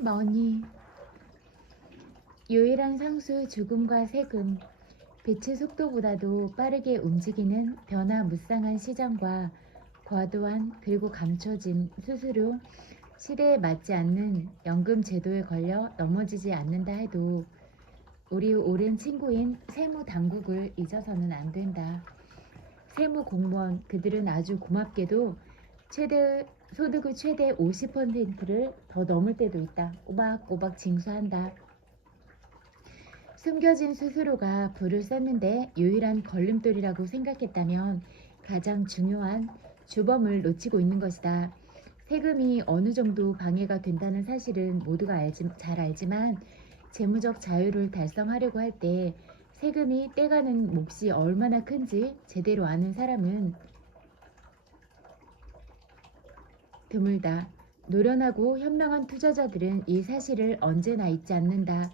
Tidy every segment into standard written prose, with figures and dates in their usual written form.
머니. 유일한 상수 죽음과 세금. 빛의 속도보다도 빠르게 움직이는 변화무쌍한 시장과 과도한 그리고 감춰진 수수료, 시대에 맞지 않는 연금 제도에 걸려 넘어지지 않는다 해도 우리 오랜 친구인 세무 당국을 잊어서는 안 된다. 세무 공무원 그들은 아주 고맙게도 소득의 최대 50%를 더 넘을 때도 있다. 꼬박꼬박 징수한다. 숨겨진 수수료가 불을 쐈는데 유일한 걸림돌이라고 생각했다면 가장 중요한 주범을 놓치고 있는 것이다. 세금이 어느 정도 방해가 된다는 사실은 모두가 잘 알지만 재무적 자유를 달성하려고 할 때 세금이 떼가는 몫이 얼마나 큰지 제대로 아는 사람은 드물다. 노련하고 현명한 투자자들은 이 사실을 언제나 잊지 않는다.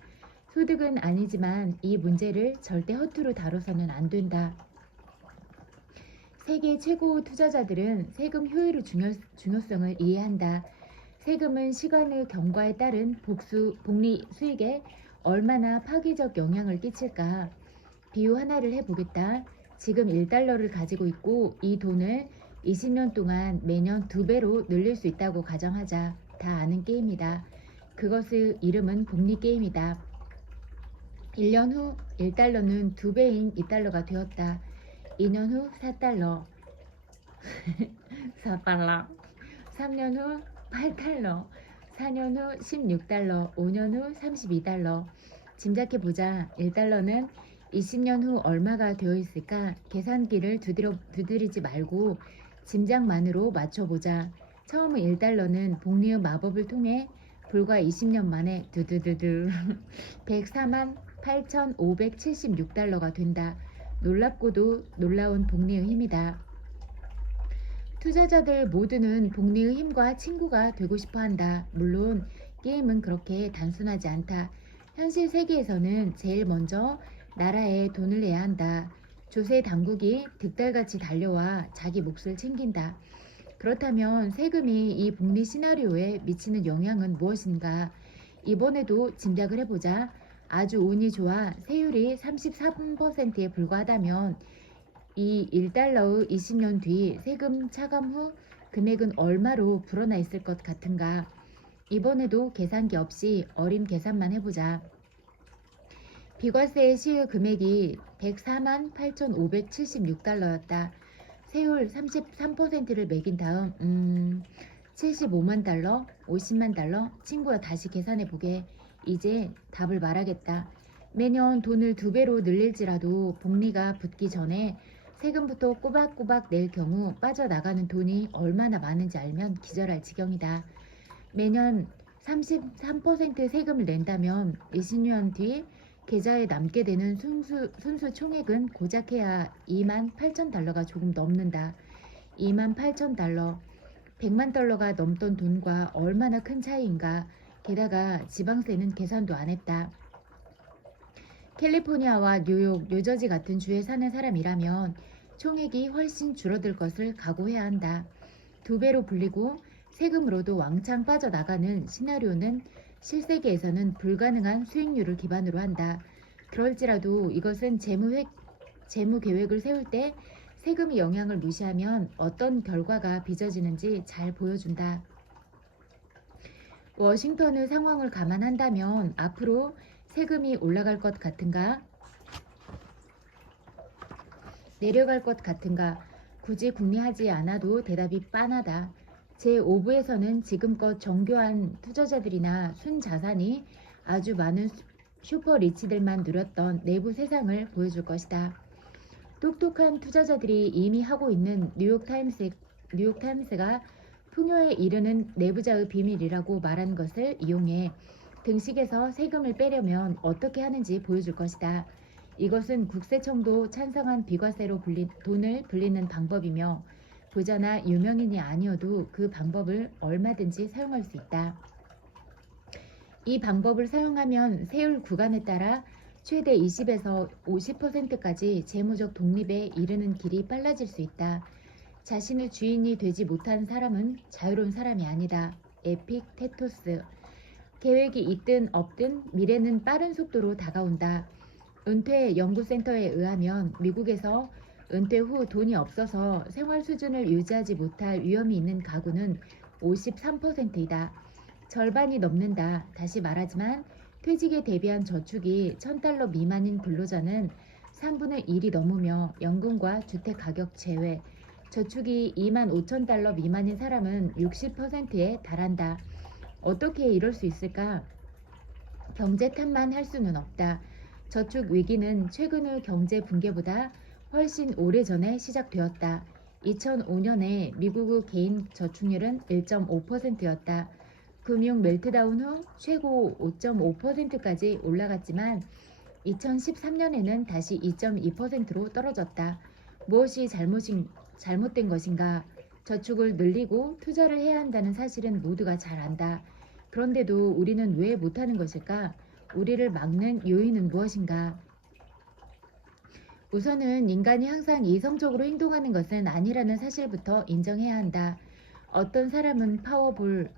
소득은 아니지만 이 문제를 절대 허투루 다뤄서는 안 된다. 세계 최고 투자자들은 세금 효율의 중요성을 이해한다. 세금은 시간의 경과에 따른 복리 수익에 얼마나 파괴적 영향을 끼칠까? 비유 하나를 해보겠다. 지금 1달러를 가지고 있고 이 돈을 20년 동안 매년 2배로 늘릴 수 있다고 가정하자. 다 아는 게임이다. 그것의 이름은 복리 게임이다. 1년 후 1달러는 2배인 2달러가 되었다. 2년 후 4달러, 4달러, 3년 후 8달러, 4년 후 16달러, 5년 후 32달러. 짐작해보자. 1달러는 20년 후 얼마가 되어 있을까? 계산기를 두드리지 말고 짐작만으로 맞춰보자. 처음 1달러는 복리의 마법을 통해 불과 20년 만에 두두두두 104만 8,576달러가 된다. 놀랍고도 놀라운 복리의 힘이다. 투자자들 모두는 복리의 힘과 친구가 되고 싶어 한다. 물론 게임은 그렇게 단순하지 않다. 현실 세계에서는 제일 먼저 나라에 돈을 내야 한다. 조세 당국이 득달같이 달려와 자기 몫을 챙긴다. 그렇다면 세금이 이 복리 시나리오에 미치는 영향은 무엇인가? 이번에도 짐작을 해보자. 아주 운이 좋아 세율이 33%에 불과하다면 이 1달러의 20년 뒤 세금 차감 후 금액은 얼마로 불어나 있을 것 같은가? 이번에도 계산기 없이 어림 계산만 해보자. 비과세의 시효 금액이 104만 8,576달러였다. 세율 33%를 매긴 다음 75만 달러, 50만 달러? 친구야 다시 계산해보게. 이제 답을 말하겠다. 매년 돈을 2배로 늘릴지라도 복리가 붙기 전에 세금부터 꼬박꼬박 낼 경우 빠져나가는 돈이 얼마나 많은지 알면 기절할 지경이다. 매년 33% 세금을 낸다면 20년 뒤 계좌에 남게 되는 순수 총액은 고작 해야 2만 8천 달러가 조금 넘는다. 2만 8천 달러. 100만 달러가 넘던 돈과 얼마나 큰 차이인가. 게다가 지방세는 계산도 안 했다. 캘리포니아와 뉴욕, 뉴저지 같은 주에 사는 사람이라면 총액이 훨씬 줄어들 것을 각오해야 한다. 2배로 불리고 세금으로도 왕창 빠져나가는 시나리오는 실세계에서는 불가능한 수익률을 기반으로 한다. 그럴지라도 이것은 재무 계획을 세울 때 세금의 영향을 무시하면 어떤 결과가 빚어지는지 잘 보여준다. 워싱턴의 상황을 감안한다면 앞으로 세금이 올라갈 것 같은가? 내려갈 것 같은가? 굳이 궁리하지 않아도 대답이 빤하다. 제5부에서는 지금껏 정교한 투자자들이나 순자산이 아주 많은 슈퍼리치들만 누렸던 내부 세상을 보여줄 것이다. 똑똑한 투자자들이 이미 하고 있는 뉴욕타임스가 풍요에 이르는 내부자의 비밀이라고 말한 것을 이용해 등식에서 세금을 빼려면 어떻게 하는지 보여줄 것이다. 이것은 국세청도 찬성한 비과세로 돈을 불리는 방법이며 부자나 유명인이 아니어도 그 방법을 얼마든지 사용할 수 있다. 이 방법을 사용하면 세율 구간에 따라 최대 20에서 50%까지 재무적 독립에 이르는 길이 빨라질 수 있다. 자신의 주인이 되지 못한 사람은 자유로운 사람이 아니다. 에픽테토스. 계획이 있든 없든 미래는 빠른 속도로 다가온다. 은퇴 연구센터에 의하면 미국에서 은퇴 후 돈이 없어서 생활 수준을 유지하지 못할 위험이 있는 가구는 53%이다. 절반이 넘는다. 다시 말하지만 퇴직에 대비한 저축이 $1,000 미만인 근로자는 3분의 1이 넘으며 연금과 주택 가격 제외, 저축이 $25,000 미만인 사람은 60%에 달한다. 어떻게 이럴 수 있을까? 경제 탓만 할 수는 없다. 저축 위기는 최근의 경제 붕괴보다 훨씬 오래전에 시작되었다. 2005년에 미국의 개인 저축률은 1.5%였다. 금융 멜트다운 후 최고 5.5%까지 올라갔지만 2013년에는 다시 2.2%로 떨어졌다. 무엇이 잘못된 것인가? 저축을 늘리고 투자를 해야 한다는 사실은 모두가 잘 안다. 그런데도 우리는 왜 못하는 것일까? 우리를 막는 요인은 무엇인가? 우선은 인간이 항상 이성적으로 행동하는 것은 아니라는 사실부터 인정해야 한다. 어떤 사람은 파워볼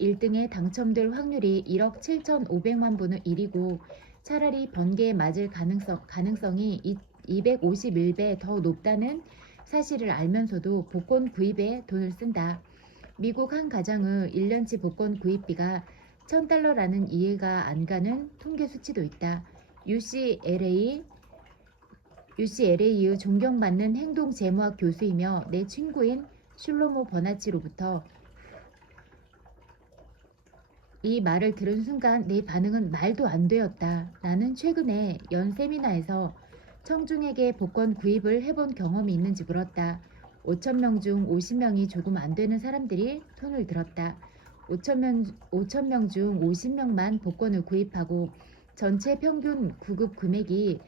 1등에 당첨될 확률이 1억 7,500만 분의 1이고 차라리 번개에 맞을 가능성이 251배 더 높다는 사실을 알면서도 복권 구입에 돈을 쓴다. 미국 한 가정의 1년치 복권 구입비가 $1,000라는 이해가 안 가는 통계 수치도 있다. UCLA의 존경받는 행동재무학 교수이며 내 친구인 슐로모 버나치로부터 이 말을 들은 순간 내 반응은 말도 안 되었다. 나는 최근에 연 세미나에서 청중에게 복권 구입을 해본 경험이 있는지 물었다. 5,000명 중 50명이 조금 안 되는 사람들이 손을 들었다. 5,000명 중 50명만 복권을 구입하고 전체 평균 구급 금액이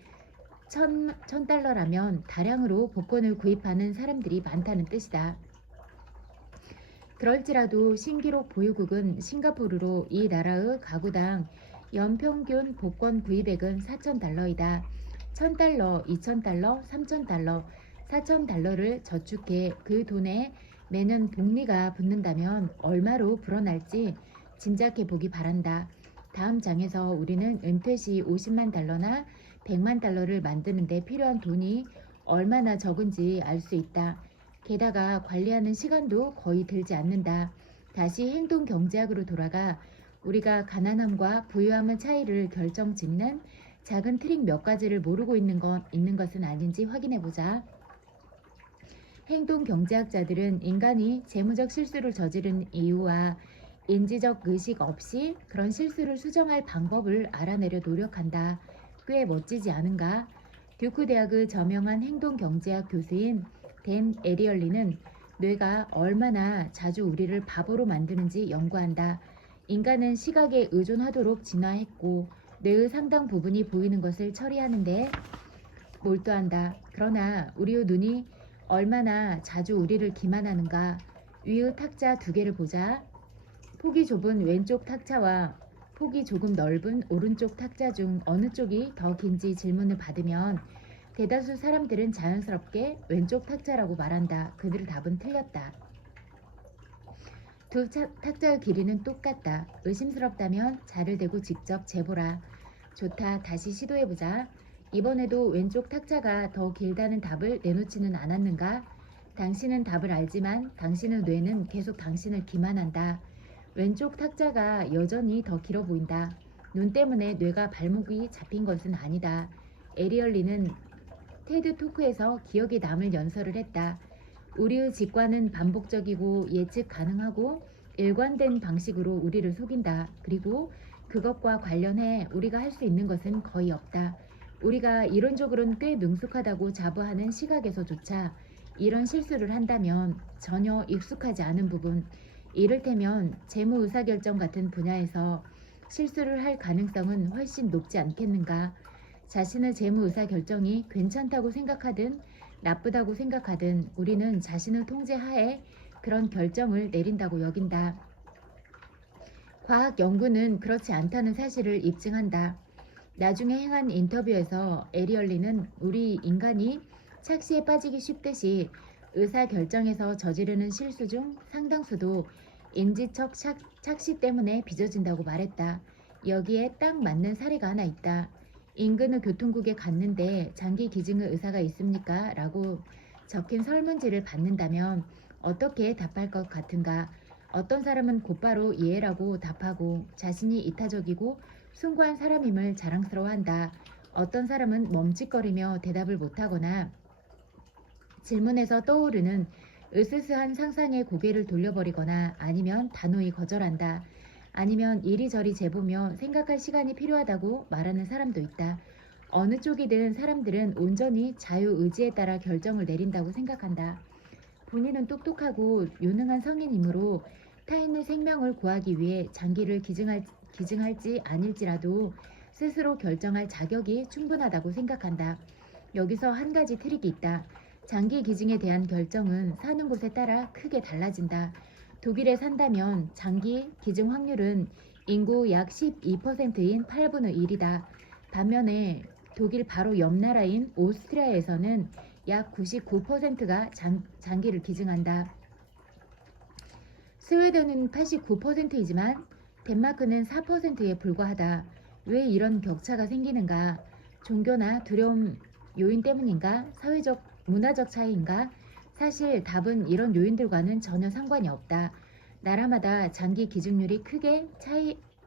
$1,000라면 다량으로 복권을 구입하는 사람들이 많다는 뜻이다. 그럴지라도 신기록 보유국은 싱가포르로 이 나라의 가구당 연평균 복권 구입액은 $4,000이다. $1,000, $2,000, $3,000, $4,000를 저축해 그 돈에 매년 복리가 붙는다면 얼마로 불어날지 짐작해 보기 바란다. 다음 장에서 우리는 은퇴 시 $50만 나 $100만 만드는 데 필요한 돈이 얼마나 적은지 알 수 있다. 게다가 관리하는 시간도 거의 들지 않는다. 다시 행동 경제학으로 돌아가 우리가 가난함과 부유함의 차이를 결정짓는 작은 트릭 몇 가지를 모르고 있는 것은 아닌지 확인해보자. 행동 경제학자들은 인간이 재무적 실수를 저지른 이유와 인지적 의식 없이 그런 실수를 수정할 방법을 알아내려 노력한다. 꽤 멋지지 않은가? 듀크 대학의 저명한 행동 경제학 교수인 댄 에리얼리는 뇌가 얼마나 자주 우리를 바보로 만드는지 연구한다. 인간은 시각에 의존하도록 진화했고 뇌의 상당 부분이 보이는 것을 처리하는데 몰두한다. 그러나 우리의 눈이 얼마나 자주 우리를 기만하는가. 위의 탁자 두 개를 보자. 폭이 좁은 왼쪽 탁자와 폭이 조금 넓은 오른쪽 탁자 중 어느 쪽이 더 긴지 질문을 받으면 대다수 사람들은 자연스럽게 왼쪽 탁자라고 말한다. 그들의 답은 틀렸다. 두 탁자의 길이는 똑같다. 의심스럽다면 자를 대고 직접 재보라. 좋다. 다시 시도해보자. 이번에도 왼쪽 탁자가 더 길다는 답을 내놓지는 않았는가? 당신은 답을 알지만 당신의 뇌는 계속 당신을 기만한다. 왼쪽 탁자가 여전히 더 길어 보인다. 눈 때문에 뇌가 발목이 잡힌 것은 아니다. 에리얼리는 테드 토크에서 기억에 남을 연설을 했다. 우리의 직관은 반복적이고 예측 가능하고 일관된 방식으로 우리를 속인다. 그리고 그것과 관련해 우리가 할 수 있는 것은 거의 없다. 우리가 이론적으로는 꽤 능숙하다고 자부하는 시각에서조차 이런 실수를 한다면 전혀 익숙하지 않은 부분, 이를테면 재무 의사결정 같은 분야에서 실수를 할 가능성은 훨씬 높지 않겠는가? 자신의 재무 의사결정이 괜찮다고 생각하든 나쁘다고 생각하든 우리는 자신의 통제 하에 그런 결정을 내린다고 여긴다. 과학 연구는 그렇지 않다는 사실을 입증한다. 나중에 행한 인터뷰에서 에리얼리는 우리 인간이 착시에 빠지기 쉽듯이 의사결정에서 저지르는 실수 중 상당수도 인지척 착시 때문에 빚어진다고 말했다. 여기에 딱 맞는 사례가 하나 있다. 인근 교통국에 갔는데 장기 기증의 의사가 있습니까? 라고 적힌 설문지를 받는다면 어떻게 답할 것 같은가? 어떤 사람은 곧바로 예라고 답하고 자신이 이타적이고 숭고한 사람임을 자랑스러워한다. 어떤 사람은 멈칫거리며 대답을 못하거나 질문에서 떠오르는 으스스한 상상에 고개를 돌려버리거나 아니면 단호히 거절한다. 아니면 이리저리 재보며 생각할 시간이 필요하다고 말하는 사람도 있다. 어느 쪽이든 사람들은 온전히 자유의지에 따라 결정을 내린다고 생각한다. 본인은 똑똑하고 유능한 성인이므로 타인의 생명을 구하기 위해 장기를 기증할지 아닐지라도 스스로 결정할 자격이 충분하다고 생각한다. 여기서 한 가지 트릭이 있다. 장기 기증에 대한 결정은 사는 곳에 따라 크게 달라진다. 독일에 산다면 장기 기증 확률은 인구 약 12%인 8분의 1이다. 반면에 독일 바로 옆 나라인 오스트리아에서는 약 99%가 장기를 기증한다. 스웨덴은 89%이지만 덴마크는 4%에 불과하다. 왜 이런 격차가 생기는가? 종교나 두려움 요인 때문인가? 사회적, 문화적 차이인가? 사실 답은 이런 요인들과는 전혀 상관이 없다. 나라마다 장기 기증률이 크게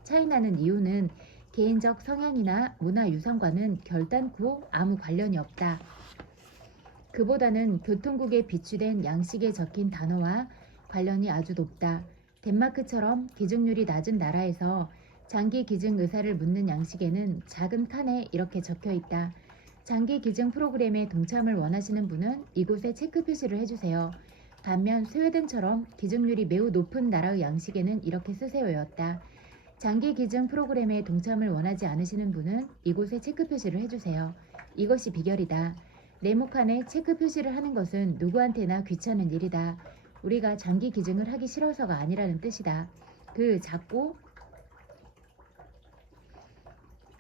차이나는 이유는 개인적 성향이나 문화 유산과는 결단코 아무 관련이 없다. 그보다는 교통국에 비추된 양식에 적힌 단어와 관련이 아주 높다. 덴마크처럼 기증률이 낮은 나라에서 장기 기증 의사를 묻는 양식에는 작은 칸에 이렇게 적혀 있다. 장기 기증 프로그램에 동참을 원하시는 분은 이곳에 체크 표시를 해주세요. 반면 스웨덴처럼 기증률이 매우 높은 나라의 양식에는 이렇게 쓰세요였다. 장기 기증 프로그램에 동참을 원하지 않으시는 분은 이곳에 체크 표시를 해주세요. 이것이 비결이다. 네모칸에 체크 표시를 하는 것은 누구한테나 귀찮은 일이다. 우리가 장기 기증을 하기 싫어서가 아니라는 뜻이다. 그 작고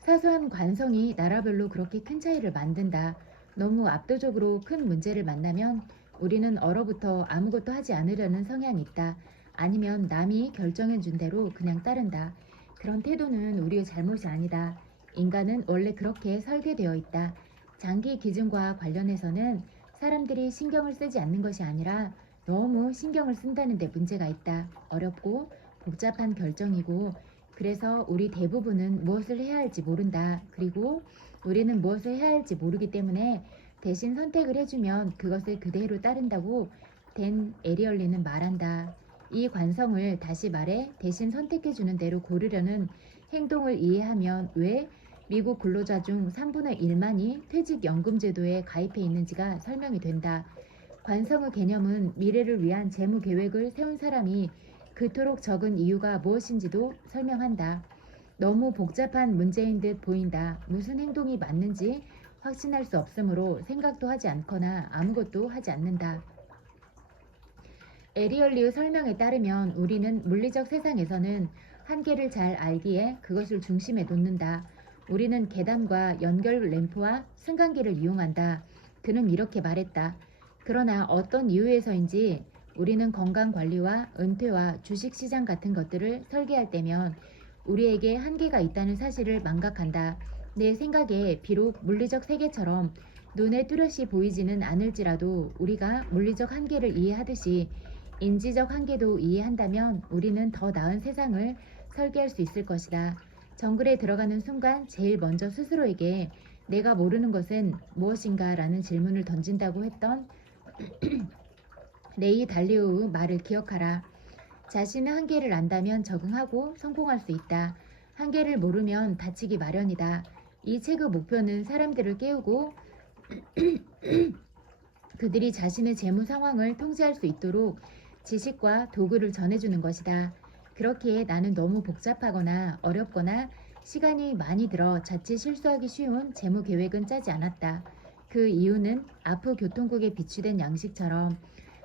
사소한 관성이 나라별로 그렇게 큰 차이를 만든다. 너무 압도적으로 큰 문제를 만나면 우리는 얼어붙어 아무것도 하지 않으려는 성향이 있다. 아니면 남이 결정해준 대로 그냥 따른다. 그런 태도는 우리의 잘못이 아니다. 인간은 원래 그렇게 설계되어 있다. 장기 기증과 관련해서는 사람들이 신경을 쓰지 않는 것이 아니라 너무 신경을 쓴다는 데 문제가 있다. 어렵고 복잡한 결정이고 그래서 우리 대부분은 무엇을 해야 할지 모른다. 그리고 우리는 무엇을 해야 할지 모르기 때문에 대신 선택을 해주면 그것을 그대로 따른다고 댄 에리얼리는 말한다. 이 관성을 다시 말해 대신 선택해주는 대로 고르려는 행동을 이해하면 왜 미국 근로자 중 3분의 1만이 퇴직연금제도에 가입해 있는지가 설명이 된다. 관성의 개념은 미래를 위한 재무 계획을 세운 사람이 그토록 적은 이유가 무엇인지도 설명한다. 너무 복잡한 문제인 듯 보인다. 무슨 행동이 맞는지 확신할 수 없으므로 생각도 하지 않거나 아무것도 하지 않는다. 에리얼리의 설명에 따르면 우리는 물리적 세상에서는 한계를 잘 알기에 그것을 중심에 놓는다. 우리는 계단과 연결 램프와 승강기를 이용한다. 그는 이렇게 말했다. 그러나 어떤 이유에서인지 우리는 건강관리와 은퇴와 주식시장 같은 것들을 설계할 때면 우리에게 한계가 있다는 사실을 망각한다. 내 생각에 비록 물리적 세계처럼 눈에 뚜렷이 보이지는 않을지라도 우리가 물리적 한계를 이해하듯이 인지적 한계도 이해한다면 우리는 더 나은 세상을 설계할 수 있을 것이다. 정글에 들어가는 순간 제일 먼저 스스로에게 내가 모르는 것은 무엇인가 라는 질문을 던진다고 했던 레이 달리오의 말을 기억하라. 자신의 한계를 안다면 적응하고 성공할 수 있다. 한계를 모르면 다치기 마련이다. 이 책의 목표는 사람들을 깨우고 그들이 자신의 재무 상황을 통제할 수 있도록 지식과 도구를 전해주는 것이다. 그렇기에 나는 너무 복잡하거나 어렵거나 시간이 많이 들어 자칫 실수하기 쉬운 재무 계획은 짜지 않았다. 그 이유는 아프 교통국에 비추된 양식처럼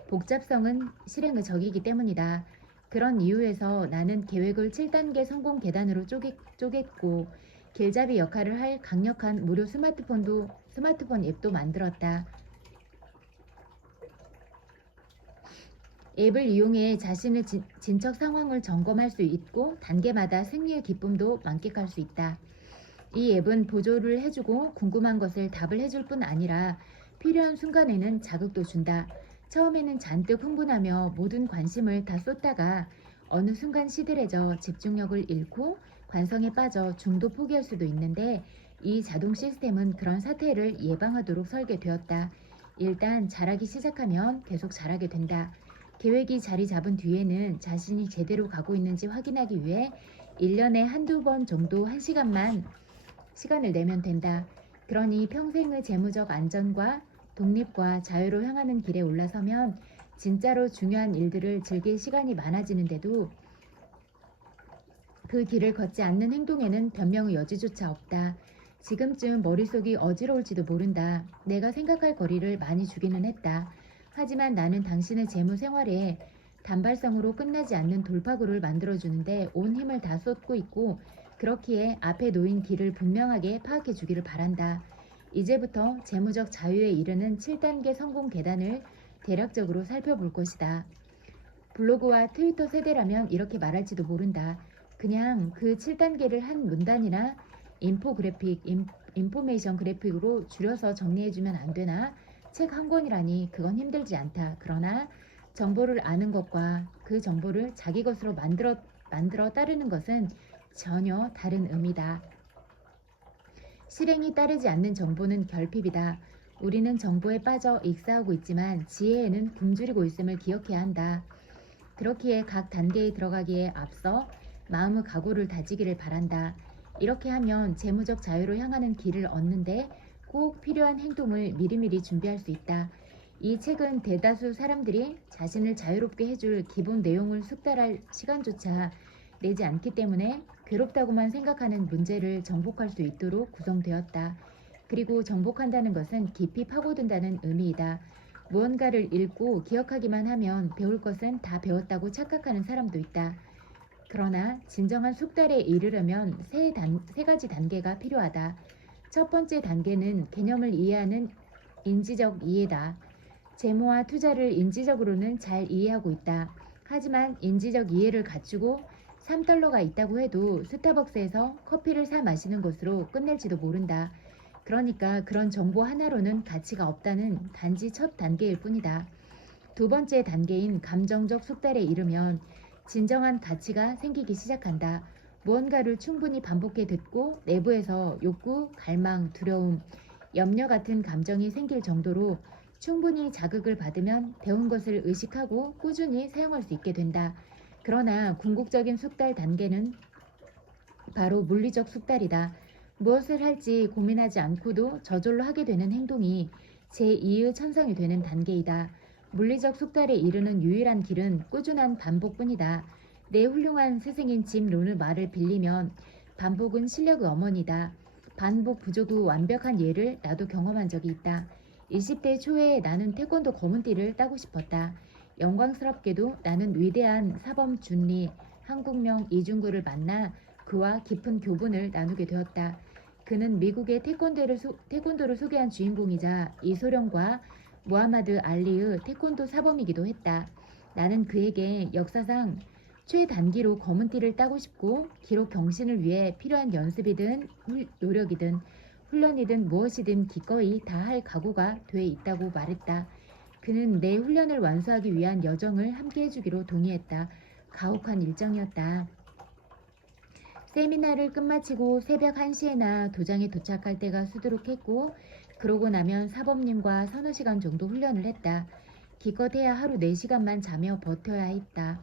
복잡성은 실행의 적이기 때문이다. 그런 이유에서 나는 계획을 7단계 성공 계단으로 쪼갰고 길잡이 역할을 할 강력한 무료 스마트폰 앱도 만들었다. 앱을 이용해 자신의 진척 상황을 점검할 수 있고 단계마다 승리의 기쁨도 만끽할 수 있다. 이 앱은 보조를 해주고 궁금한 것을 답을 해줄 뿐 아니라 필요한 순간에는 자극도 준다. 처음에는 잔뜩 흥분하며 모든 관심을 다 쏟다가 어느 순간 시들해져 집중력을 잃고 관성에 빠져 중도 포기할 수도 있는데 이 자동 시스템은 그런 사태를 예방하도록 설계되었다. 일단 잘하기 시작하면 계속 잘하게 된다. 계획이 자리 잡은 뒤에는 자신이 제대로 가고 있는지 확인하기 위해 1년에 한두 번 정도 1시간만 시간을 내면 된다. 그러니 평생의 재무적 안전과 독립과 자유로 향하는 길에 올라서면 진짜로 중요한 일들을 즐길 시간이 많아지는데도 그 길을 걷지 않는 행동에는 변명의 여지조차 없다. 지금쯤 머릿속이 어지러울지도 모른다. 내가 생각할 거리를 많이 주기는 했다. 하지만 나는 당신의 재무 생활에 단발성으로 끝나지 않는 돌파구를 만들어주는데 온 힘을 다 쏟고 있고 그렇기에 앞에 놓인 길을 분명하게 파악해 주기를 바란다. 이제부터 재무적 자유에 이르는 7단계 성공 계단을 대략적으로 살펴볼 것이다. 블로그와 트위터 세대라면 이렇게 말할지도 모른다. 그냥 그 7단계를 한 문단이나 인포그래픽, 인포메이션 그래픽으로 줄여서 정리해주면 안 되나? 책 한 권이라니 그건 힘들지 않다. 그러나 정보를 아는 것과 그 정보를 자기 것으로 만들어 따르는 것은 전혀 다른 의미다. 실행이 따르지 않는 정보는 결핍이다. 우리는 정보에 빠져 익사하고 있지만 지혜에는 굶주리고 있음을 기억해야 한다. 그렇기에 각 단계에 들어가기에 앞서 마음의 각오를 다지기를 바란다. 이렇게 하면 재무적 자유로 향하는 길을 얻는데 꼭 필요한 행동을 미리미리 준비할 수 있다. 이 책은 대다수 사람들이 자신을 자유롭게 해줄 기본 내용을 숙달할 시간조차 내지 않기 때문에 괴롭다고만 생각하는 문제를 정복할 수 있도록 구성되었다. 그리고 정복한다는 것은 깊이 파고든다는 의미이다. 무언가를 읽고 기억하기만 하면 배울 것은 다 배웠다고 착각하는 사람도 있다. 그러나 진정한 숙달에 이르려면 세 가지 단계가 필요하다. 첫 번째 단계는 개념을 이해하는 인지적 이해다. 재무와 투자를 인지적으로는 잘 이해하고 있다. 하지만 인지적 이해를 갖추고 3달러가 있다고 해도 스타벅스에서 커피를 사 마시는 것으로 끝낼지도 모른다. 그러니까 그런 정보 하나로는 가치가 없다는 단지 첫 단계일 뿐이다. 두 번째 단계인 감정적 숙달에 이르면 진정한 가치가 생기기 시작한다. 무언가를 충분히 반복해 듣고 내부에서 욕구, 갈망, 두려움, 염려 같은 감정이 생길 정도로 충분히 자극을 받으면 배운 것을 의식하고 꾸준히 사용할 수 있게 된다. 그러나 궁극적인 숙달 단계는 바로 물리적 숙달이다. 무엇을 할지 고민하지 않고도 저절로 하게 되는 행동이 제2의 천성이 되는 단계이다. 물리적 숙달에 이르는 유일한 길은 꾸준한 반복뿐이다. 내 훌륭한 스승인 짐 론의 말을 빌리면 반복은 실력의 어머니다. 반복 부조도 완벽한 예를 나도 경험한 적이 있다. 20대 초에 나는 태권도 검은띠를 따고 싶었다. 영광스럽게도 나는 위대한 사범 준리 한국명 이중구를 만나 그와 깊은 교분을 나누게 되었다. 그는 미국의 태권도를 소개한 주인공이자 이소룡과 무하마드 알리의 태권도 사범이기도 했다. 나는 그에게 역사상 최단기로 검은띠를 따고 싶고 기록 경신을 위해 필요한 연습이든 노력이든 훈련이든 무엇이든 기꺼이 다 할 각오가 돼 있다고 말했다. 그는 내 훈련을 완수하기 위한 여정을 함께 해주기로 동의했다. 가혹한 일정이었다. 세미나를 끝마치고 새벽 1시에나 도장에 도착할 때가 수두룩했고 그러고 나면 사범님과 서너 시간 정도 훈련을 했다. 기껏해야 하루 4시간만 자며 버텨야 했다.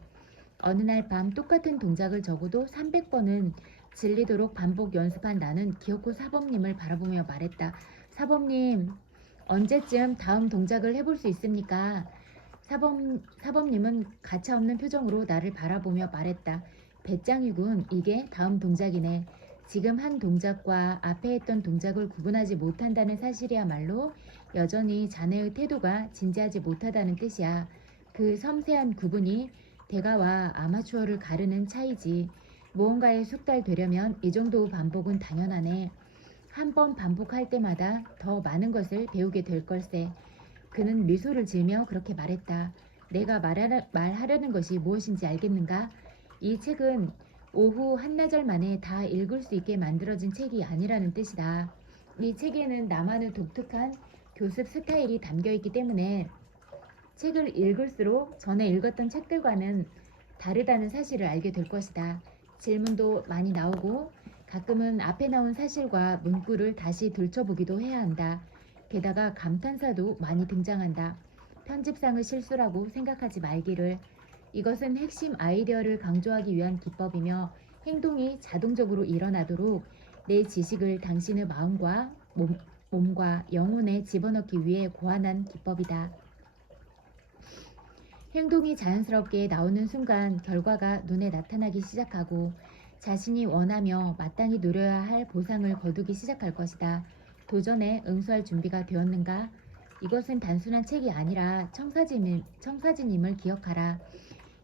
어느 날 밤 똑같은 동작을 적어도 300번은 질리도록 반복 연습한 나는 기어코 사범님을 바라보며 말했다. 사범님, 언제쯤 다음 동작을 해볼 수 있습니까? 사범님은 가차없는 표정으로 나를 바라보며 말했다. 배짱이군. 이게 다음 동작이네. 지금 한 동작과 앞에 했던 동작을 구분하지 못한다는 사실이야말로 여전히 자네의 태도가 진지하지 못하다는 뜻이야. 그 섬세한 구분이 대가와 아마추어를 가르는 차이지. 무언가에 숙달되려면 이 정도 반복은 당연하네. 한 번 반복할 때마다 더 많은 것을 배우게 될 걸세. 그는 미소를 지으며 그렇게 말했다. 내가 말하려는 것이 무엇인지 알겠는가? 이 책은 오후 한나절 만에 다 읽을 수 있게 만들어진 책이 아니라는 뜻이다. 이 책에는 나만의 독특한 교습 스타일이 담겨 있기 때문에 책을 읽을수록 전에 읽었던 책들과는 다르다는 사실을 알게 될 것이다. 질문도 많이 나오고 가끔은 앞에 나온 사실과 문구를 다시 들춰보기도 해야 한다. 게다가 감탄사도 많이 등장한다. 편집상의 실수라고 생각하지 말기를. 이것은 핵심 아이디어를 강조하기 위한 기법이며 행동이 자동적으로 일어나도록 내 지식을 당신의 마음과 몸과 영혼에 집어넣기 위해 고안한 기법이다. 행동이 자연스럽게 나오는 순간 결과가 눈에 나타나기 시작하고 자신이 원하며 마땅히 누려야 할 보상을 거두기 시작할 것이다. 도전에 응수할 준비가 되었는가? 이것은 단순한 책이 아니라 청사진임을 기억하라.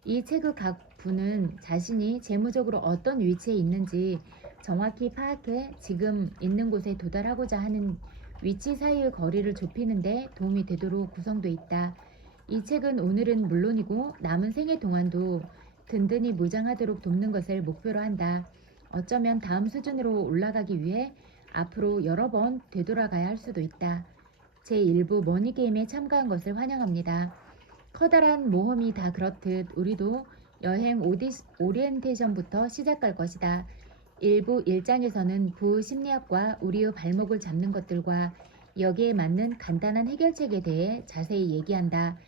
이 책의 각 부는 자신이 재무적으로 어떤 위치에 있는지 정확히 파악해 지금 있는 곳에 도달하고자 하는 위치 사이의 거리를 좁히는 데 도움이 되도록 구성되어 있다. 이 책은 오늘은 물론이고 남은 생애 동안도 든든히 무장하도록 돕는 것을 목표로 한다. 어쩌면 다음 수준으로 올라가기 위해 앞으로 여러 번 되돌아가야 할 수도 있다. 제1부 머니게임에 참가한 것을 환영합니다. 커다란 모험이 다 그렇듯 우리도 여행 오리엔테이션부터 시작할 것이다. 일부 1장에서는 부심리학과 우리의 발목을 잡는 것들과 여기에 맞는 간단한 해결책에 대해 자세히 얘기한다.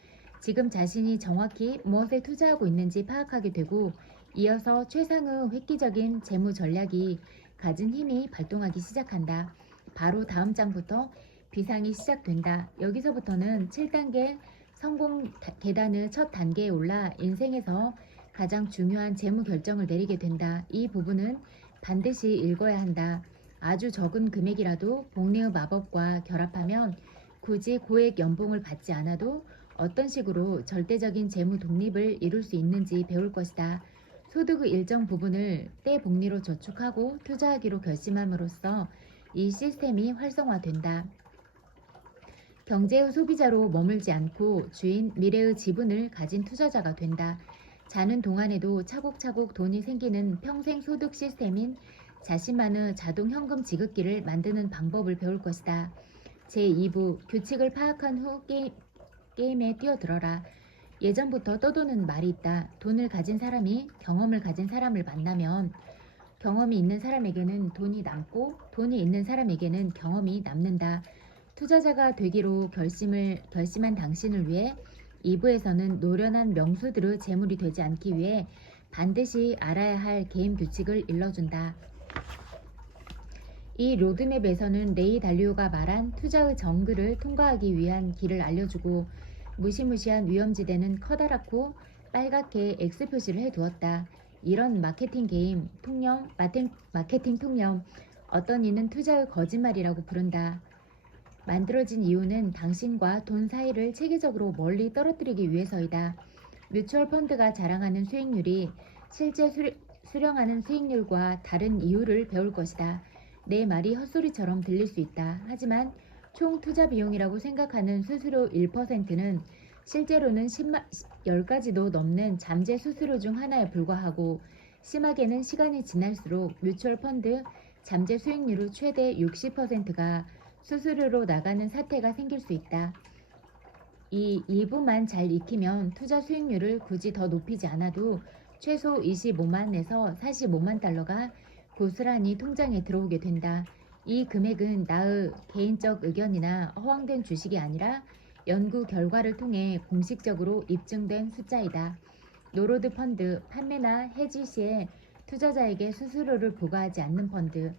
지금 자신이 정확히 무엇에 투자하고 있는지 파악하게 되고 이어서 최상의 획기적인 재무 전략이 가진 힘이 발동하기 시작한다. 바로 다음 장부터 비상이 시작된다. 여기서부터는 7단계 성공 계단의 첫 단계에 올라 인생에서 가장 중요한 재무 결정을 내리게 된다. 이 부분은 반드시 읽어야 한다. 아주 적은 금액이라도 복리의 마법과 결합하면 굳이 고액 연봉을 받지 않아도 어떤 식으로 절대적인 재무 독립을 이룰 수 있는지 배울 것이다. 소득의 일정 부분을 떼복리로 저축하고 투자하기로 결심함으로써 이 시스템이 활성화된다. 경제의 소비자로 머물지 않고 주인 미래의 지분을 가진 투자자가 된다. 자는 동안에도 차곡차곡 돈이 생기는 평생 소득 시스템인 자신만의 자동 현금 지급기를 만드는 방법을 배울 것이다. 제2부 규칙을 파악한 후 게임에 뛰어들어라. 예전부터 떠도는 말이 있다. 돈을 가진 사람이 경험을 가진 사람을 만나면 경험이 있는 사람에게는 돈이 남고 돈이 있는 사람에게는 경험이 남는다. 투자자가 되기로 결심한 당신을 위해 2부에서는 노련한 명수들의 재물이 되지 않기 위해 반드시 알아야 할 게임 규칙을 일러준다. 이 로드맵에서는 레이 달리오가 말한 투자의 정글을 통과하기 위한 길을 알려주고 무시무시한 위험지대는 커다랗고 빨갛게 X 표시를 해두었다. 이런 마케팅 통념, 어떤 이는 투자의 거짓말이라고 부른다. 만들어진 이유는 당신과 돈 사이를 체계적으로 멀리 떨어뜨리기 위해서이다. 뮤추얼 펀드가 자랑하는 수익률이 실제 수령하는 수익률과 다른 이유를 배울 것이다. 내 말이 헛소리처럼 들릴 수 있다. 하지만 총 투자 비용이라고 생각하는 수수료 1%는 실제로는 10가지도 넘는 잠재 수수료 중 하나에 불과하고 심하게는 시간이 지날수록 뮤추얼 펀드 잠재 수익률의 최대 60%가 수수료로 나가는 사태가 생길 수 있다. 이 2부만 잘 익히면 투자 수익률을 굳이 더 높이지 않아도 최소 25만에서 45만 달러가 고스란히 통장에 들어오게 된다. 이 금액은 나의 개인적 의견이나 허황된 주식이 아니라 연구 결과를 통해 공식적으로 입증된 숫자이다. 노로드 펀드, 판매나 해지 시에 투자자에게 수수료를 부과하지 않는 펀드,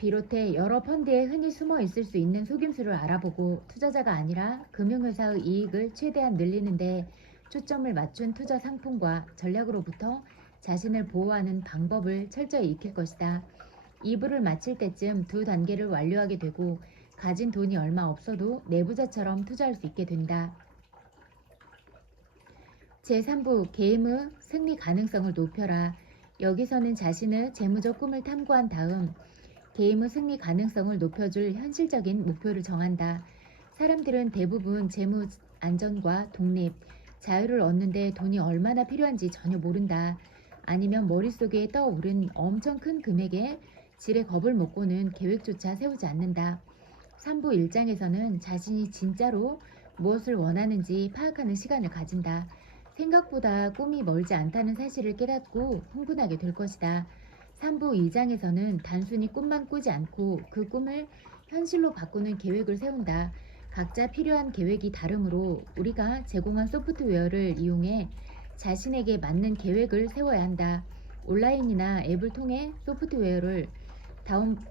비롯해 여러 펀드에 흔히 숨어 있을 수 있는 속임수를 알아보고 투자자가 아니라 금융회사의 이익을 최대한 늘리는 데 초점을 맞춘 투자 상품과 전략으로부터 자신을 보호하는 방법을 철저히 익힐 것이다. 2부를 마칠 때쯤 두 단계를 완료하게 되고 가진 돈이 얼마 없어도 내부자처럼 투자할 수 있게 된다. 제3부 게임의 승리 가능성을 높여라. 여기서는 자신의 재무적 꿈을 탐구한 다음 게임의 승리 가능성을 높여줄 현실적인 목표를 정한다. 사람들은 대부분 안전과 독립, 자유를 얻는데 돈이 얼마나 필요한지 전혀 모른다. 아니면 머릿속에 떠오른 엄청 큰 금액에 지레 겁을 먹고는 계획조차 세우지 않는다. 3부 1장에서는 자신이 진짜로 무엇을 원하는지 파악하는 시간을 가진다. 생각보다 꿈이 멀지 않다는 사실을 깨닫고 흥분하게 될 것이다. 3부 2장에서는 단순히 꿈만 꾸지 않고 그 꿈을 현실로 바꾸는 계획을 세운다. 각자 필요한 계획이 다르므로 우리가 제공한 소프트웨어를 이용해 자신에게 맞는 계획을 세워야 한다. 온라인이나 앱을 통해 소프트웨어를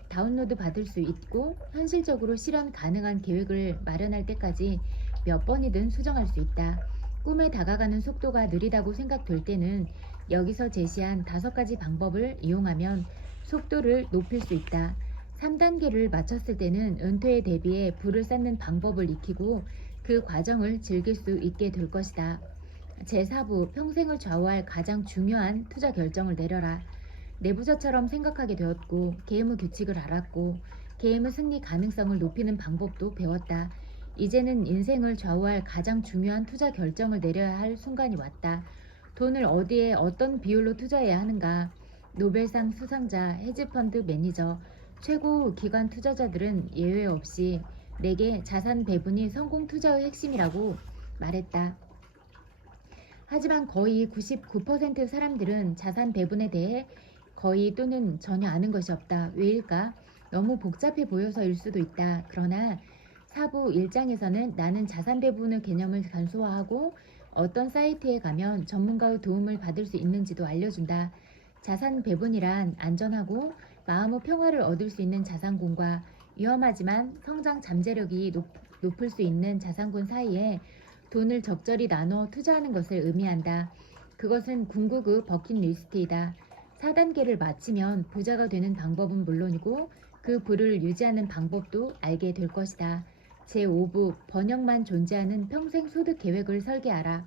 다운로드 받을 수 있고 현실적으로 실현 가능한 계획을 마련할 때까지 몇 번이든 수정할 수 있다. 꿈에 다가가는 속도가 느리다고 생각될 때는 여기서 제시한 5가지 방법을 이용하면 속도를 높일 수 있다. 3단계를 마쳤을 때는 은퇴에 대비해 부를 쌓는 방법을 익히고 그 과정을 즐길 수 있게 될 것이다. 제4부 평생을 좌우할 가장 중요한 투자 결정을 내려라. 내부자처럼 생각하게 되었고 게임의 규칙을 알았고 게임의 승리 가능성을 높이는 방법도 배웠다. 이제는 인생을 좌우할 가장 중요한 투자 결정을 내려야 할 순간이 왔다. 돈을 어디에 어떤 비율로 투자해야 하는가? 노벨상 수상자, 헤지펀드 매니저, 최고 기관 투자자들은 예외 없이 내게 자산 배분이 성공 투자의 핵심이라고 말했다. 하지만 거의 99% 사람들은 자산 배분에 대해 거의 또는 전혀 아는 것이 없다. 왜일까? 너무 복잡해 보여서일 수도 있다. 그러나 4부 1장에서는 나는 자산 배분의 개념을 간소화하고 어떤 사이트에 가면 전문가의 도움을 받을 수 있는지도 알려준다. 자산 배분이란 안전하고 마음의 평화를 얻을 수 있는 자산군과 위험하지만 성장 잠재력이 높을 수 있는 자산군 사이에 돈을 적절히 나눠 투자하는 것을 의미한다. 그것은 궁극의 버킷리스트이다. 4단계를 마치면 부자가 되는 방법은 물론이고 그 부를 유지하는 방법도 알게 될 것이다. 제5부 번영만 존재하는 평생 소득 계획을 설계하라.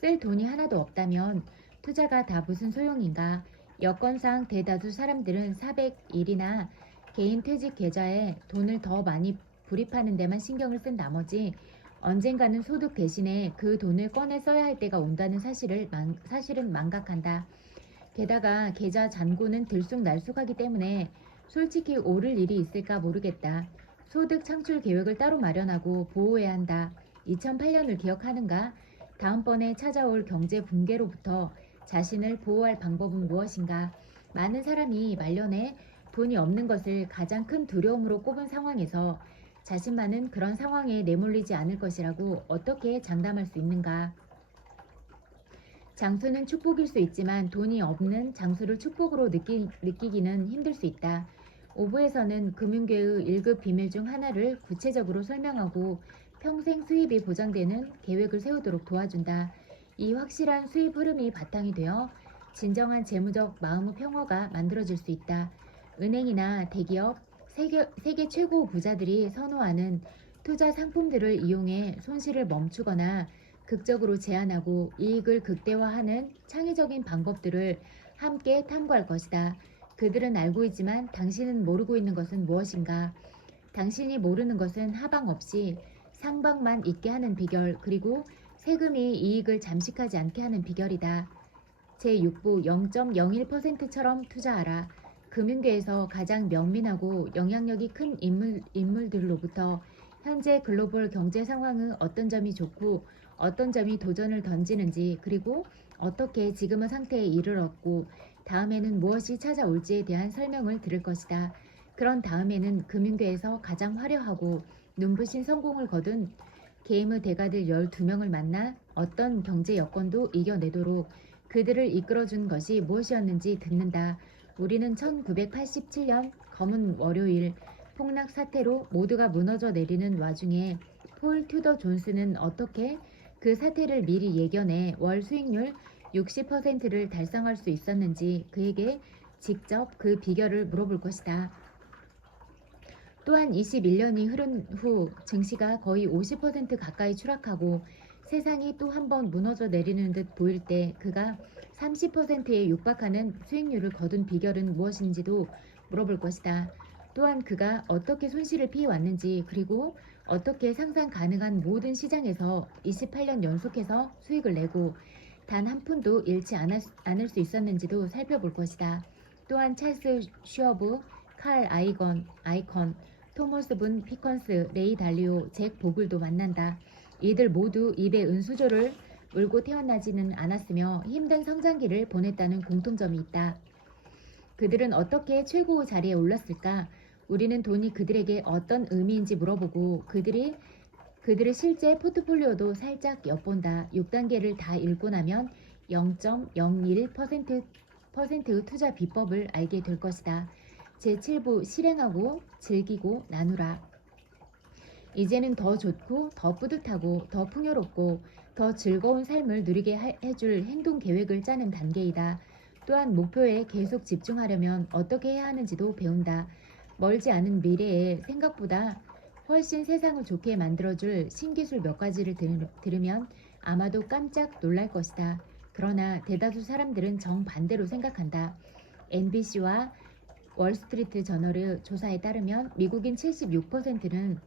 쓸 돈이 하나도 없다면 투자가 다 무슨 소용인가? 여건상 대다수 사람들은 400일이나 개인 퇴직 계좌에 돈을 더 많이 불입하는 데만 신경을 쓴 나머지 언젠가는 소득 대신에 그 돈을 꺼내 써야 할 때가 온다는 사실은 망각한다. 게다가 계좌 잔고는 들쑥날쑥하기 때문에 솔직히 오를 일이 있을까 모르겠다. 소득 창출 계획을 따로 마련하고 보호해야 한다. 2008년을 기억하는가? 다음번에 찾아올 경제 붕괴로부터 자신을 보호할 방법은 무엇인가? 많은 사람이 말년에 돈이 없는 것을 가장 큰 두려움으로 꼽은 상황에서 자신만은 그런 상황에 내몰리지 않을 것이라고 어떻게 장담할 수 있는가? 장수는 축복일 수 있지만 돈이 없는 장수를 축복으로 느끼기는 힘들 수 있다. 5부에서는 금융계의 1급 비밀 중 하나를 구체적으로 설명하고 평생 수입이 보장되는 계획을 세우도록 도와준다. 이 확실한 수입 흐름이 바탕이 되어 진정한 재무적 마음의 평화가 만들어질 수 있다. 은행이나 대기업, 세계 최고 부자들이 선호하는 투자 상품들을 이용해 손실을 멈추거나 극적으로 제한하고 이익을 극대화하는 창의적인 방법들을 함께 탐구할 것이다. 그들은 알고 있지만 당신은 모르고 있는 것은 무엇인가? 당신이 모르는 것은 하방 없이 상방만 있게 하는 비결, 그리고 세금이 이익을 잠식하지 않게 하는 비결이다. 제6부 0.01%처럼 투자하라. 금융계에서 가장 명민하고 영향력이 큰 인물들로부터 현재 글로벌 경제 상황의 어떤 점이 좋고 어떤 점이 도전을 던지는지, 그리고 어떻게 지금의 상태에 이르렀고 다음에는 무엇이 찾아올지에 대한 설명을 들을 것이다. 그런 다음에는 금융계에서 가장 화려하고 눈부신 성공을 거둔 게임의 대가들 12명을 만나 어떤 경제 여건도 이겨내도록 그들을 이끌어준 것이 무엇이었는지 듣는다. 우리는 1987년 검은 월요일 폭락 사태로 모두가 무너져 내리는 와중에 폴 튜더 존스는 어떻게 그 사태를 미리 예견해 월 수익률 60%를 달성할 수 있었는지 그에게 직접 그 비결을 물어볼 것이다. 또한 21년이 흐른 후 증시가 거의 50% 가까이 추락하고 세상이 또 한 번 무너져 내리는 듯 보일 때 그가 30%에 육박하는 수익률을 거둔 비결은 무엇인지도 물어볼 것이다. 또한 그가 어떻게 손실을 피해왔는지, 그리고 어떻게 상상 가능한 모든 시장에서 28년 연속해서 수익을 내고 단 한 푼도 잃지 않을 수 있었는지도 살펴볼 것이다. 또한 찰스 슈어브, 칼 아이컨, 토머스 분 피컨스, 레이 달리오, 잭 보글도 만난다. 이들 모두 입에 은수저를 물고 태어나지는 않았으며 힘든 성장기를 보냈다는 공통점이 있다. 그들은 어떻게 최고 자리에 올랐을까? 우리는 돈이 그들에게 어떤 의미인지 물어보고 그들의 실제 포트폴리오도 살짝 엿본다. 6단계를 다 읽고 나면 0.01%의 투자 비법을 알게 될 것이다. 제7부 실행하고 즐기고 나누라. 이제는 더 좋고 더 뿌듯하고 더 풍요롭고 더 즐거운 삶을 누리게 해줄 행동 계획을 짜는 단계이다. 또한 목표에 계속 집중하려면 어떻게 해야 하는지도 배운다. 멀지 않은 미래에 생각보다 훨씬 세상을 좋게 만들어줄 신기술 몇 가지를 들으면 아마도 깜짝 놀랄 것이다. 그러나 대다수 사람들은 정반대로 생각한다. NBC와 월스트리트 저널의 조사에 따르면 미국인 76%는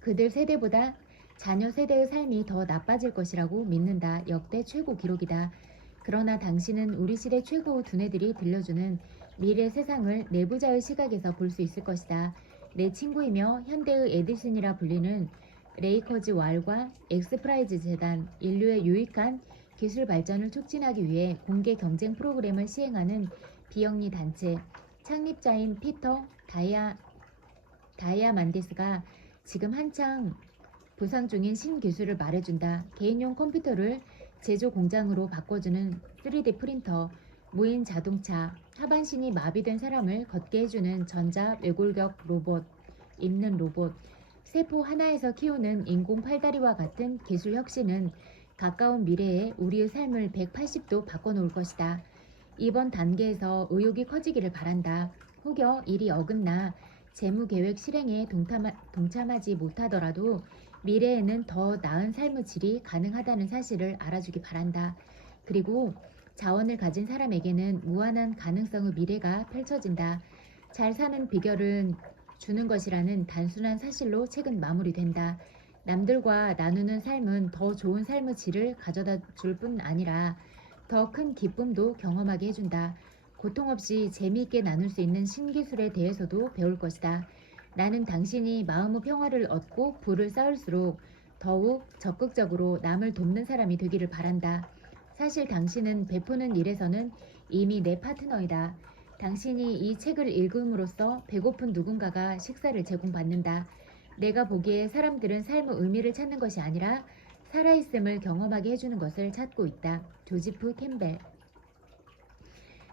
그들 세대보다 자녀 세대의 삶이 더 나빠질 것이라고 믿는다. 역대 최고 기록이다. 그러나 당신은 우리 시대 최고 두뇌들이 들려주는 미래 세상을 내부자의 시각에서 볼 수 있을 것이다. 내 친구이며 현대의 에디슨이라 불리는 레이커즈 왈과 엑스프라이즈 재단, 인류의 유익한 기술 발전을 촉진하기 위해 공개 경쟁 프로그램을 시행하는 비영리 단체, 창립자인 피터 다이아만디스가 지금 한창 부상 중인 신기술을 말해준다. 개인용 컴퓨터를 제조 공장으로 바꿔주는 3D 프린터, 무인 자동차, 하반신이 마비된 사람을 걷게 해주는 전자 외골격 로봇, 입는 로봇, 세포 하나에서 키우는 인공 팔다리와 같은 기술 혁신은 가까운 미래에 우리의 삶을 180도 바꿔놓을 것이다. 이번 단계에서 의욕이 커지기를 바란다. 혹여 일이 어긋나 재무계획 실행에 동참하지 못하더라도 미래에는 더 나은 삶의 질이 가능하다는 사실을 알아주기 바란다. 그리고 자원을 가진 사람에게는 무한한 가능성의 미래가 펼쳐진다. 잘 사는 비결은 주는 것이라는 단순한 사실로 책은 마무리된다. 남들과 나누는 삶은 더 좋은 삶의 질을 가져다 줄 뿐 아니라 더 큰 기쁨도 경험하게 해준다. 고통 없이 재미있게 나눌 수 있는 신기술에 대해서도 배울 것이다. 나는 당신이 마음의 평화를 얻고 부를 쌓을수록 더욱 적극적으로 남을 돕는 사람이 되기를 바란다. 사실 당신은 베푸는 일에서는 이미 내 파트너이다. 당신이 이 책을 읽음으로써 배고픈 누군가가 식사를 제공받는다. 내가 보기에 사람들은 삶의 의미를 찾는 것이 아니라 살아있음을 경험하게 해주는 것을 찾고 있다. 조지프 캠벨.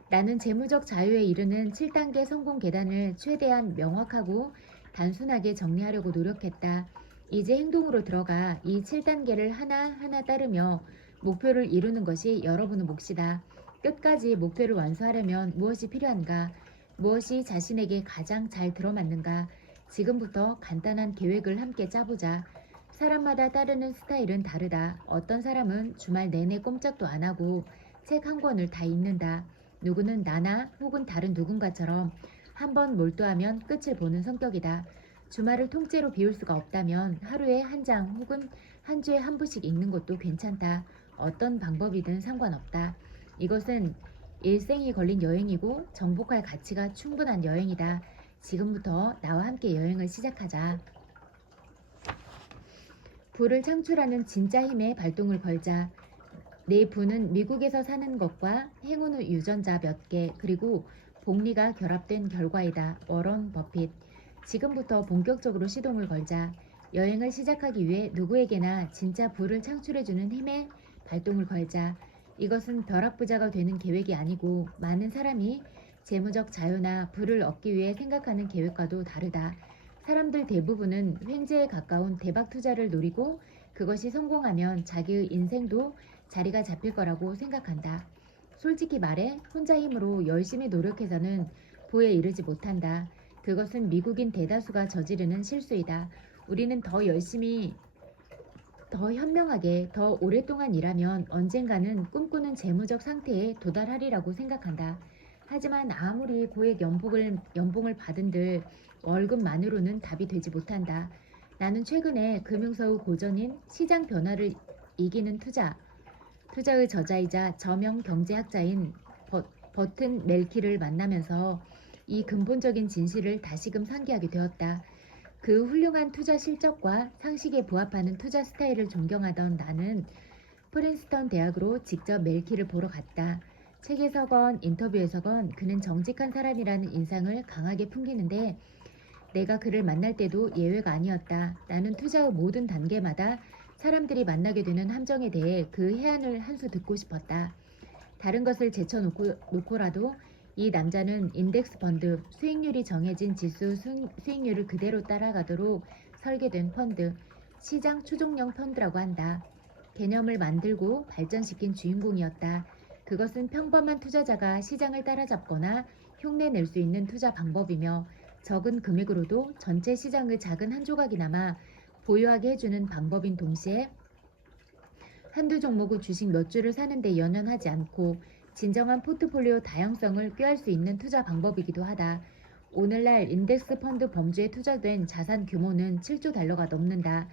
나는 재무적 자유에 이르는 7단계 성공 계단을 최대한 명확하고 단순하게 정리하려고 노력했다. 이제 행동으로 들어가 이 7단계를 하나하나 따르며 목표를 이루는 것이 여러분의 몫이다. 끝까지 목표를 완수하려면 무엇이 필요한가? 무엇이 자신에게 가장 잘 들어맞는가? 지금부터 간단한 계획을 함께 짜보자. 사람마다 따르는 스타일은 다르다. 어떤 사람은 주말 내내 꼼짝도 안 하고 책 한 권을 다 읽는다. 누구는 나나 혹은 다른 누군가처럼 한번 몰두하면 끝을 보는 성격이다. 주말을 통째로 비울 수가 없다면 하루에 한 장 혹은 한 주에 한 부씩 읽는 것도 괜찮다. 어떤 방법이든 상관없다. 이것은 일생이 걸린 여행이고 정복할 가치가 충분한 여행이다. 지금부터 나와 함께 여행을 시작하자. 부를 창출하는 진짜 힘의 발동을 걸자. 내 부는 미국에서 사는 것과 행운의 유전자 몇 개, 그리고 복리가 결합된 결과이다. 워런 버핏. 지금부터 본격적으로 시동을 걸자. 여행을 시작하기 위해 누구에게나 진짜 부를 창출해주는 힘의 발동을 걸자. 이것은 벼락부자가 되는 계획이 아니고 많은 사람이 재무적 자유나 부를 얻기 위해 생각하는 계획과도 다르다. 사람들 대부분은 횡재에 가까운 대박 투자를 노리고 그것이 성공하면 자기의 인생도 자리가 잡힐 거라고 생각한다. 솔직히 말해 혼자 힘으로 열심히 노력해서는 부에 이르지 못한다. 그것은 미국인 대다수가 저지르는 실수이다. 우리는 더 열심히, 더 현명하게, 더 오랫동안 일하면 언젠가는 꿈꾸는 재무적 상태에 도달하리라고 생각한다. 하지만 아무리 고액 연봉을 받은들 월급만으로는 답이 되지 못한다. 나는 최근에 금융서우 고전인 시장 변화를 이기는 투자의 저자이자 저명 경제학자인 버튼 멜키를 만나면서 이 근본적인 진실을 다시금 상기하게 되었다. 그 훌륭한 투자 실적과 상식에 부합하는 투자 스타일을 존경하던 나는 프린스턴 대학으로 직접 멜키를 보러 갔다. 책에서건 인터뷰에서건 그는 정직한 사람이라는 인상을 강하게 풍기는데 내가 그를 만날 때도 예외가 아니었다. 나는 투자의 모든 단계마다 사람들이 만나게 되는 함정에 대해 그 해안을 한 수 듣고 싶었다. 다른 것을 제쳐놓고라도 이 남자는 인덱스 펀드, 수익률이 정해진 지수 수익률을 그대로 따라가도록 설계된 펀드, 시장 추종형 펀드라고 한다. 개념을 만들고 발전시킨 주인공이었다. 그것은 평범한 투자자가 시장을 따라잡거나 흉내낼 수 있는 투자 방법이며 적은 금액으로도 전체 시장의 작은 한 조각이나마 보유하게 해주는 방법인 동시에 한두 종목의 주식 몇 주를 사는데 연연하지 않고 진정한 포트폴리오 다양성을 꾀할 수 있는 투자 방법이기도 하다. 오늘날 인덱스 펀드 범주에 투자된 자산 규모는 7조 달러가 넘는다.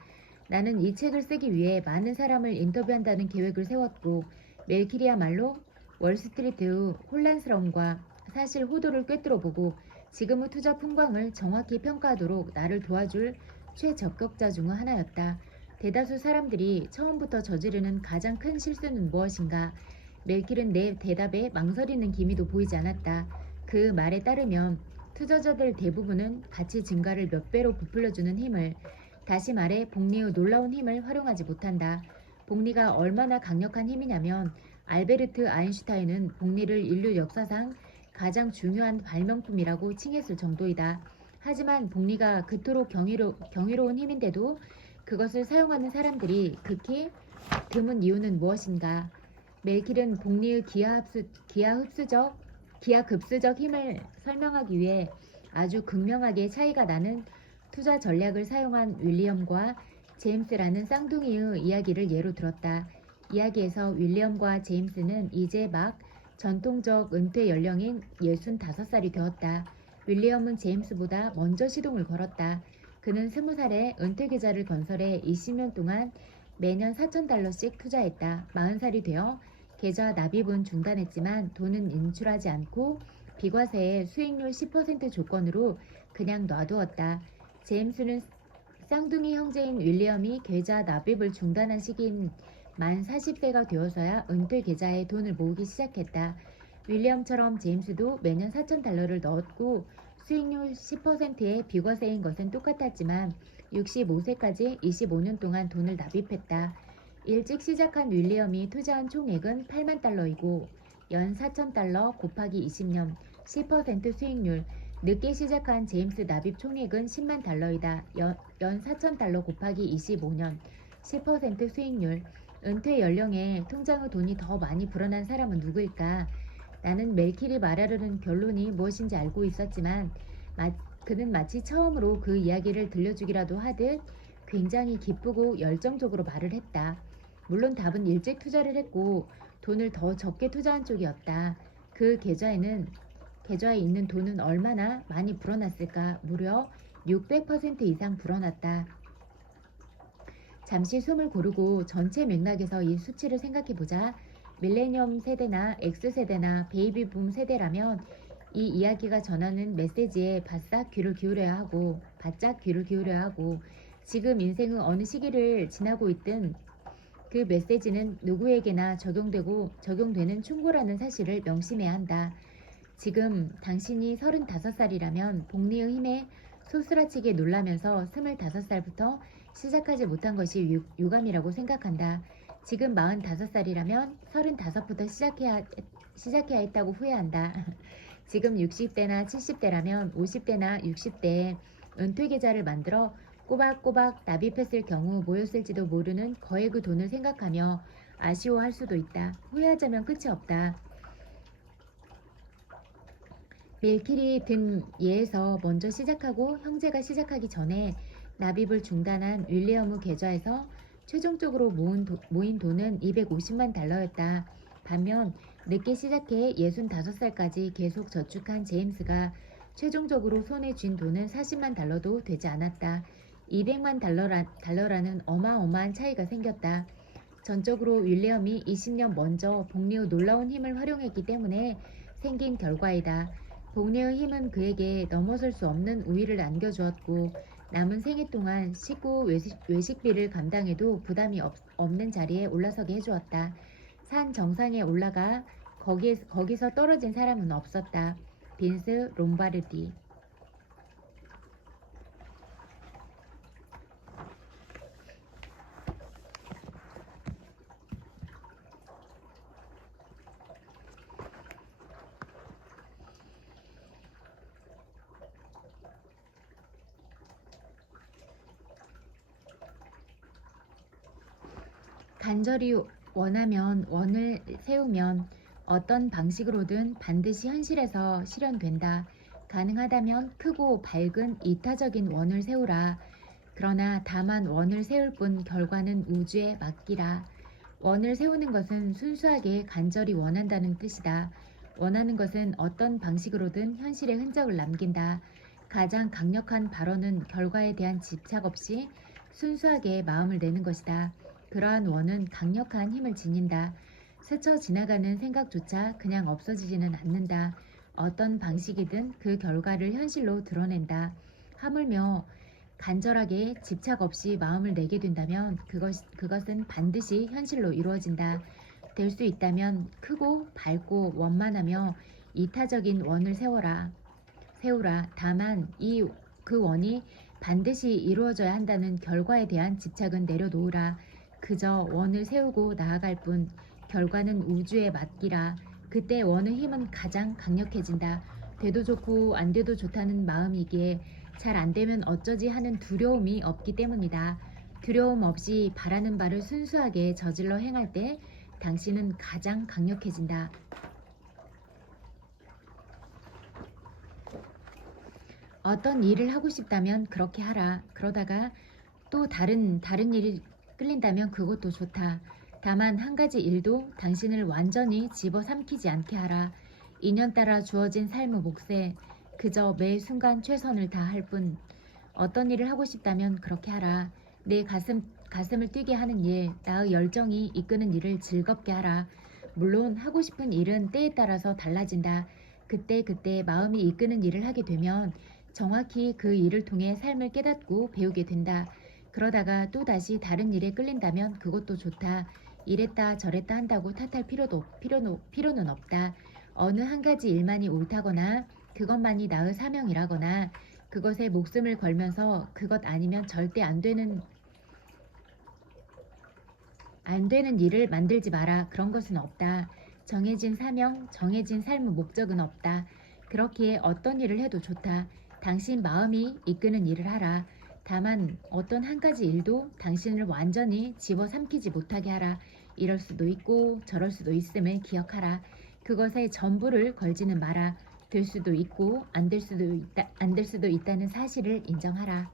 나는 이 책을 쓰기 위해 많은 사람을 인터뷰한다는 계획을 세웠고 멜키리야말로 월스트리트의 혼란스러움과 사실 호도를 꿰뚫어보고 지금의 투자 풍광을 정확히 평가하도록 나를 도와줄 최적격자 중 하나였다. 대다수 사람들이 처음부터 저지르는 가장 큰 실수는 무엇인가? 멜킬은 내 대답에 망설이는 기미도 보이지 않았다. 그 말에 따르면 투자자들 대부분은 가치 증가를 몇 배로 부풀려주는 힘을, 다시 말해 복리의 놀라운 힘을 활용하지 못한다. 복리가 얼마나 강력한 힘이냐면 알베르트 아인슈타인은 복리를 인류 역사상 가장 중요한 발명품이라고 칭했을 정도이다. 하지만 복리가 그토록 경이로운 힘인데도 그것을 사용하는 사람들이 극히 드문 이유는 무엇인가? 멜킬은 복리의 기하급수적 힘을 설명하기 위해 아주 극명하게 차이가 나는 투자 전략을 사용한 윌리엄과 제임스라는 쌍둥이의 이야기를 예로 들었다. 이야기에서 윌리엄과 제임스는 이제 막 전통적 은퇴 연령인 65살이 되었다. 윌리엄은 제임스보다 먼저 시동을 걸었다. 그는 20살에 은퇴 계좌를 건설해 20년 동안 매년 $4,000씩 투자했다. 40살이 되어 계좌 납입은 중단했지만 돈은 인출하지 않고 비과세의 수익률 10% 조건으로 그냥 놔두었다. 제임스는 쌍둥이 형제인 윌리엄이 계좌 납입을 중단한 시기인 만 40세가 되어서야 은퇴 계좌에 돈을 모으기 시작했다. 윌리엄처럼 제임스도 매년 $4,000를 넣었고 수익률 10%의 비과세인 것은 똑같았지만 65세까지 25년 동안 돈을 납입했다. 일찍 시작한 윌리엄이 투자한 총액은 $80,000이고 연 $4,000 곱하기 20년 10% 수익률, 늦게 시작한 제임스 납입 총액은 $100,000이다. 연 $4,000 곱하기 25년 10% 수익률. 은퇴 연령에 통장의 돈이 더 많이 불어난 사람은 누구일까? 나는 멜킬이 말하려는 결론이 무엇인지 알고 있었지만 그는 마치 처음으로 그 이야기를 들려주기라도 하듯 굉장히 기쁘고 열정적으로 말을 했다. 물론 답은 일찍 투자를 했고 돈을 더 적게 투자한 쪽이었다. 그 계좌에 있는 돈은 얼마나 많이 불어났을까? 무려 600% 이상 불어났다. 잠시 숨을 고르고 전체 맥락에서 이 수치를 생각해보자. 밀레니엄 세대나 X세대나 베이비붐 세대라면 이 이야기가 전하는 메시지에 바짝 귀를 기울여야 하고 지금 인생의 어느 시기를 지나고 있든 그 메시지는 누구에게나 적용되는 충고라는 사실을 명심해야 한다. 지금 당신이 35살이라면 복리의 힘에 소스라치게 놀라면서 25살부터 시작하지 못한 것이 유감이라고 생각한다. 지금 45살이라면 35부터 시작해야 했다고 후회한다. 지금 60대나 70대라면 50대나 60대에 은퇴 계좌를 만들어 꼬박꼬박 납입했을 경우 모였을지도 모르는 거액의 돈을 생각하며 아쉬워할 수도 있다. 후회하자면 끝이 없다. 멜킬이 든 예에서 먼저 시작하고 형제가 시작하기 전에 납입을 중단한 윌리엄의 계좌에서 최종적으로 모인 돈은 $250만 달러였다. 반면 늦게 시작해 65살까지 계속 저축한 제임스가 최종적으로 손에 쥔 돈은 40만 달러도 되지 않았다. 200만 달러라는 어마어마한 차이가 생겼다. 전적으로 윌리엄이 20년 먼저 복리의 놀라운 힘을 활용했기 때문에 생긴 결과이다. 복리의 힘은 그에게 넘어설 수 없는 우위를 안겨주었고 남은 생애 동안 식구 외식비를 감당해도 부담이 없는 자리에 올라서게 해주었다. 산 정상에 올라가 거기서 떨어진 사람은 없었다. 빈스 롬바르디. 간절히 원하면 원을 세우면 어떤 방식으로든 반드시 현실에서 실현된다. 가능하다면 크고 밝은 이타적인 원을 세우라. 그러나 다만 원을 세울 뿐 결과는 우주에 맡기라. 원을 세우는 것은 순수하게 간절히 원한다는 뜻이다. 원하는 것은 어떤 방식으로든 현실의 흔적을 남긴다. 가장 강력한 발언은 결과에 대한 집착 없이 순수하게 마음을 내는 것이다. 그러한 원은 강력한 힘을 지닌다. 스쳐 지나가는 생각조차 그냥 없어지지는 않는다. 어떤 방식이든 그 결과를 현실로 드러낸다. 하물며 간절하게 집착 없이 마음을 내게 된다면 그것은 반드시 현실로 이루어진다. 될 수 있다면 크고 밝고 원만하며 이타적인 원을 세우라. 다만 그 원이 반드시 이루어져야 한다는 결과에 대한 집착은 내려놓으라. 그저 원을 세우고 나아갈 뿐 결과는 우주에 맡기라. 그때 원의 힘은 가장 강력해진다. 돼도 좋고 안 돼도 좋다는 마음이기에 잘 안 되면 어쩌지 하는 두려움이 없기 때문이다. 두려움 없이 바라는 바를 순수하게 저질러 행할 때 당신은 가장 강력해진다. 어떤 일을 하고 싶다면 그렇게 하라. 그러다가 또 다른 일이 끌린다면 그것도 좋다. 다만 한 가지 일도 당신을 완전히 집어삼키지 않게 하라. 인연따라 주어진 삶의 몫에 그저 매 순간 최선을 다할 뿐. 어떤 일을 하고 싶다면 그렇게 하라. 내 가슴을 뛰게 하는 일, 나의 열정이 이끄는 일을 즐겁게 하라. 물론 하고 싶은 일은 때에 따라서 달라진다. 그때 마음이 이끄는 일을 하게 되면 정확히 그 일을 통해 삶을 깨닫고 배우게 된다. 그러다가 또 다시 다른 일에 끌린다면 그것도 좋다. 이랬다 저랬다 한다고 탓할 필요는 없다. 어느 한 가지 일만이 옳다거나 그것만이 나의 사명이라거나 그것에 목숨을 걸면서 그것 아니면 절대 안 되는 일을 만들지 마라. 그런 것은 없다. 정해진 사명, 정해진 삶의 목적은 없다. 그렇기에 어떤 일을 해도 좋다. 당신 마음이 이끄는 일을 하라. 다만 어떤 한 가지 일도 당신을 완전히 집어삼키지 못하게 하라. 이럴 수도 있고 저럴 수도 있음을 기억하라. 그것에 전부를 걸지는 마라. 될 수도 있고 안 될 수도 있다는 사실을 인정하라.